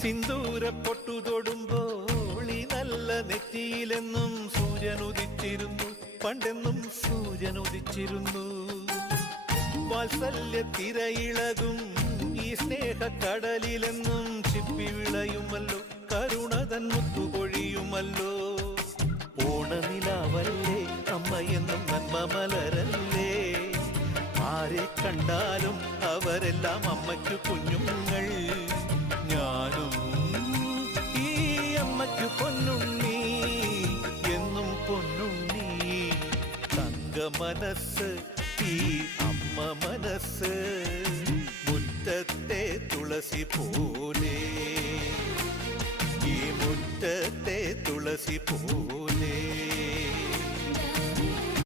സിന്ദൂര പൊട്ടു തൊടുമ്പോൾ ഈ നല്ല നെറ്റിയിലെന്നും സൂര്യൻ ഉദിച്ചിരുന്നു, പണ്ടെന്നും സൂര്യൻ ഉദിച്ചിരുന്നു. വാത്സല്യ തിരയിളകും ഈ സ്നേഹക്കടലിലെന്നും ചിപ്പി വിളയുമല്ലോ, കരുണതൻ മുത്തുപൊഴിയുമല്ലോ. ഓണനിലാവല്ലേ അമ്മയെന്നും നന്മ മലരല്ലേ, ആരെ കണ്ടാലും അവരെല്ലാം അമ്മയ്ക്കു കുഞ്ഞുങ്ങൾ. ഞാനും ഈ അമ്മയ്ക്കു പൊന്നുണ്ണി, എന്നും പൊന്നുണ്ണി. തങ്ക മനസ്സ് ഈ അമ്മ മനസ്സ്, മുറ്റത്തെ തുളസി പോലെ, ഈ മുറ്റത്തെ തുളസി പോലെ.